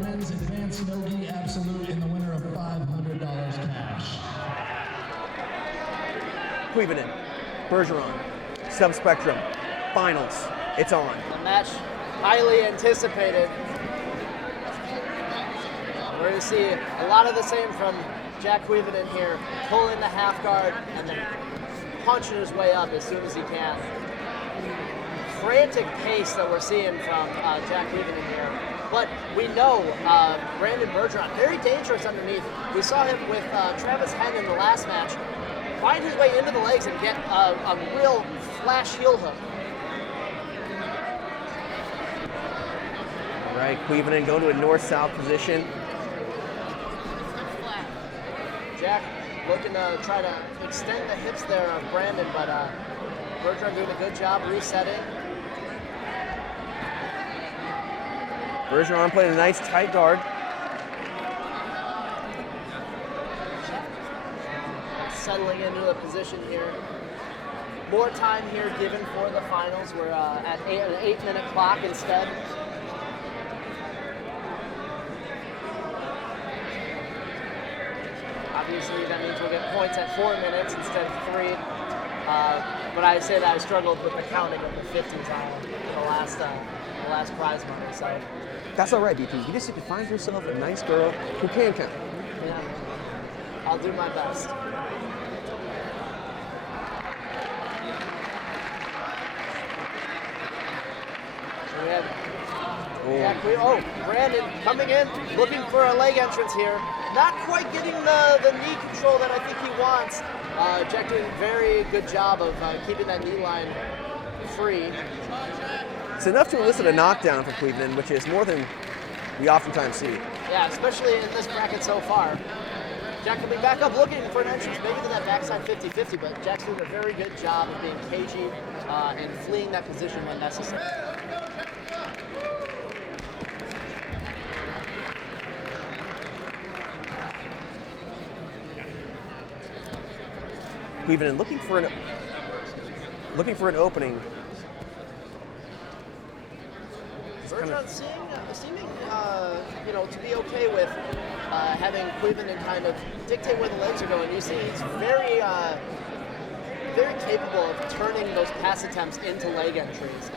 men's advanced no-gi absolute in the winner of $500 cash. Kuivanen, Bergeron, Subspectrum, finals. It's on. The match highly anticipated. We're going to see a lot of the same from Jack Kuivanen here, pulling the half guard and then punching his way up as soon as he can. Frantic pace that we're seeing from Jack Kuivanen here. But we know Brandon Bergeron, very dangerous underneath. We saw him with Travis Henn in the last match, find his way into the legs and get a real flash heel hook. All right, Kuivanen going to a north-south position. Jack looking to try to extend the hips there of Brandon, but Bergeron doing a good job resetting. Bergeron playing a nice tight guard. Settling into a position here. More time here given for the finals. We're at an 8-minute clock instead. Obviously, that means we'll get points at 4 minutes instead of 3. But I say that I struggled with the counting of the 50s on the last prize money. So that's all right, BP. You just need to find yourself a nice girl who can count. yeah, I'll do my best. So we have Brandon coming in, looking for a leg entrance here. Not quite getting the knee control that I think he wants. Jack doing a very good job of keeping that knee line free. It's enough to elicit a knockdown from Kuivanen, which is more than we oftentimes see. Yeah, especially in this bracket so far. Jack coming back up, looking for an entrance, maybe to that backside 50-50, but Jack's doing a very good job of being cagey and fleeing that position when necessary. Kuivanen looking for an opening. Bergeron seeming to be okay with having Kuivanen kind of dictate where the legs are going. You see he's very capable of turning those pass attempts into leg entries.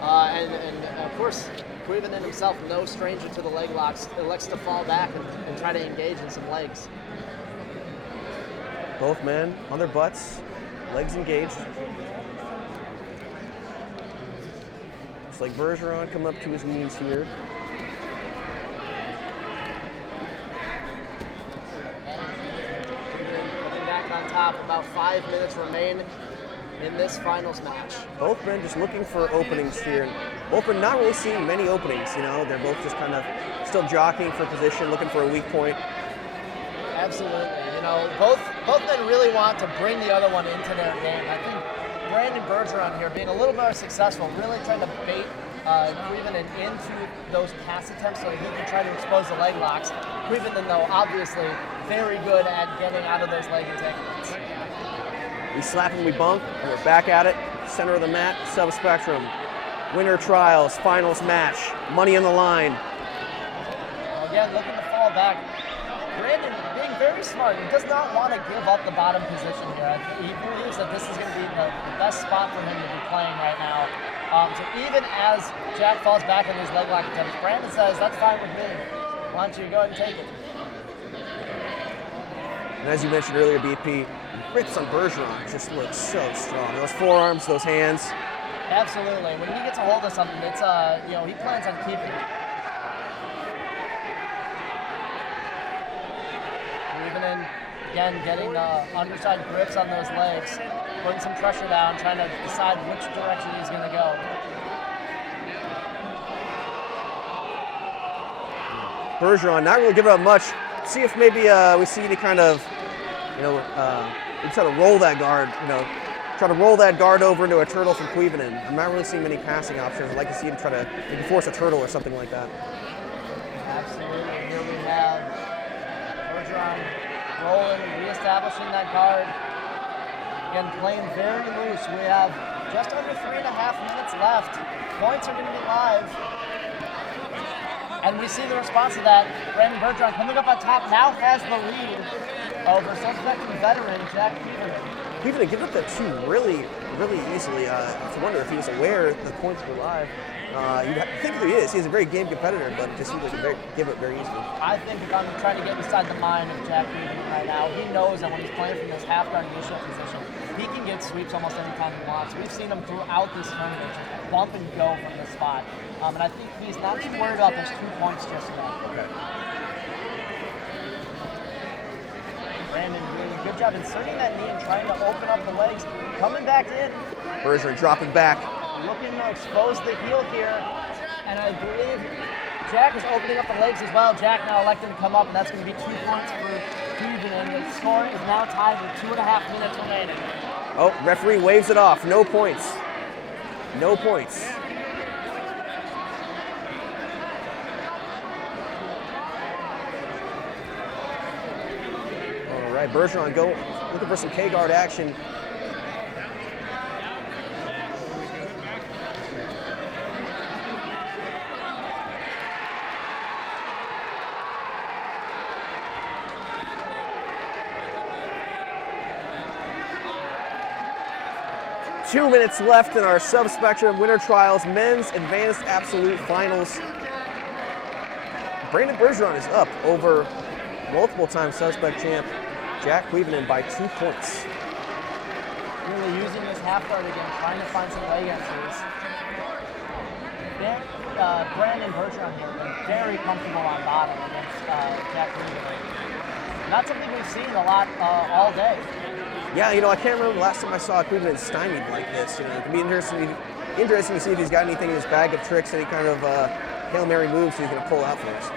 And of course, Kuivanen himself, no stranger to the leg locks, elects to fall back and try to engage in some legs. Both men on their butts, legs engaged. Looks like Bergeron come up to his knees here. Coming back on top, about 5 minutes remain in this finals match. Both men just looking for openings here. Both men not really seeing many openings, they're both just kind of still jockeying for position, looking for a weak point. Absolutely. Both men really want to bring the other one into their game. I think Brandon Bergeron here being a little more successful, really trying to bait Kuivanen into those pass attempts so that he can try to expose the leg locks. Kuivanen, though, obviously very good at getting out of those leg entanglements. We slap and we bump, and we're back at it. Center of the mat, Subspectrum. Winner trials, finals match, money on the line. Again, looking to fall back. Brandon being very smart. He does not want to give up the bottom position here. He believes that this is going to be the best spot for him to be playing right now. So even as Jack falls back in his leg lock attempts, Brandon says, that's fine with me. Why don't you go ahead and take it? And as you mentioned earlier, BP, grips on Bergeron just looks so strong. Those forearms, those hands. Absolutely. When he gets a hold of something, it's he plans on keeping it. Kuivanen, again, getting underside grips on those legs, putting some pressure down, trying to decide which direction he's going to go. Bergeron not really giving up much. See if maybe we see any kind of, we try to roll that guard, try to roll that guard over into a turtle from Kuivanen. I'm not really seeing many passing options. I'd like to see him try to maybe force a turtle or something like that. Absolutely. Here we have Bergeron rolling, reestablishing that guard. Again, playing very loose. We have just under 3.5 minutes left. Points are going to be live. And we see the response to that. Brandon Bergeron coming up on top now has the lead over suspecting veteran Jack Kuivanen. Kuivanen gave up that 2 really, really easily. I wonder if he was aware the points were live. You'd think that he is. He's a very game competitor, but it just seems like he give it very easily. I think if I'm trying to get inside the mind of Jack Kuivanen right now, he knows that when he's playing from this half guard initial position, he can get sweeps almost any time he wants. We've seen him throughout this tournament just bump and go from the spot. And I think he's not too worried about those 2 points just yet. Okay. Brandon doing a good job inserting that knee and trying to open up the legs. Coming back in. Bergeron dropping back. Looking to expose the heel here. And I believe Jack is opening up the legs as well. Jack now electing to come up, and that's going to be 2 points for Kuivanen. The score is now tied with 2.5 minutes remaining. Oh, referee waves it off. No points. No points. All right, Bergeron looking for some K-guard action. Two minutes left in our Subspectrum Winter Trials Men's Advanced Absolute Finals. Brandon Bergeron is up over multiple-time Subspec champ Jack Kuivanen by 2 points. Really using this half guard again, trying to find some leg entries. Brandon Bergeron here been very comfortable on bottom against Jack Kuivanen. Not something we've seen a lot all day. Yeah, I can't remember the last time I saw Kuivanen stymied like this. It could be interesting to see if he's got anything in his bag of tricks, any kind of Hail Mary moves he's going to pull out for us.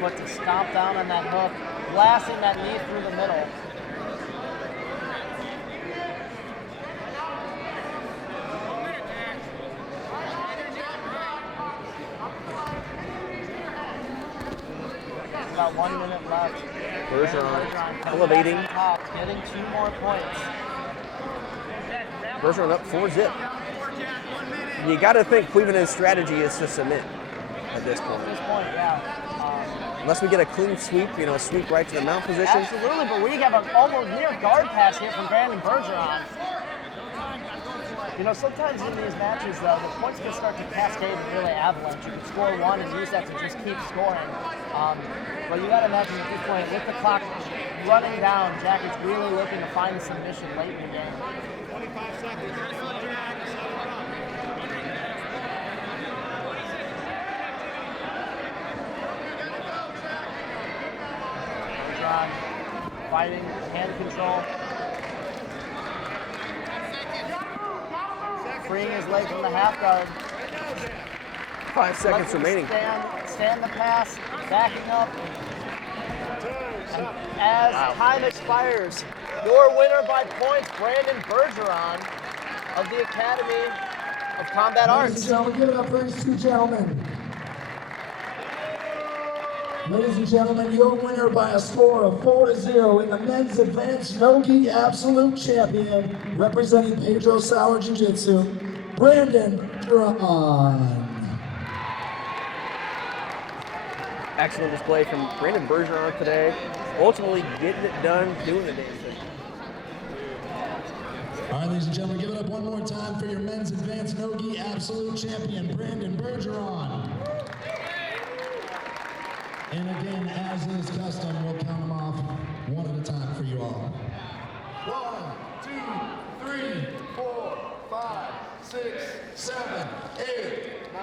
Put to stomp down on that hook, blasting that knee through the middle. About 1 minute left. Bergeron elevating. Top, getting 2 more points. Bergeron up 4-zip. You got to think Kuivanen's strategy is to submit at this point. At this point, yeah. Unless we get a clean sweep, a sweep right to the mount position. Absolutely, but we have an almost near guard pass here from Brandon Bergeron. Sometimes in these matches, though, the points can start to cascade and really avalanche. You can score 1 and use that to just keep scoring. But you got to imagine at this point, with the clock running down, Jack is really looking to find a submission late in the game. 25 seconds. Bergeron fighting, hand control. Freeing his leg from the half guard. 5 seconds remaining. Stand the pass, backing up. And as time expires, your winner by points, Brandon Bergeron of the Academy of Combat Arts. Ladies and gentlemen, give it up for these 2 gentlemen. Ladies and gentlemen, your winner by a score of 4-0 in the Men's Advanced No-Gi Absolute Champion, representing Pedro Sauer Jiu-Jitsu, Brandon Bergeron. Excellent display from Brandon Bergeron today. Ultimately getting it done, doing the damn thing. All right, ladies and gentlemen, give it up one more time for your Men's Advanced No-Gi Absolute Champion, Brandon Bergeron. And again, as is custom, we'll count them off one at a time for you all. 1, 2, 3, 4, 5, 6, 7, 8, 9,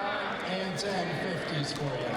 and 10 50s for you.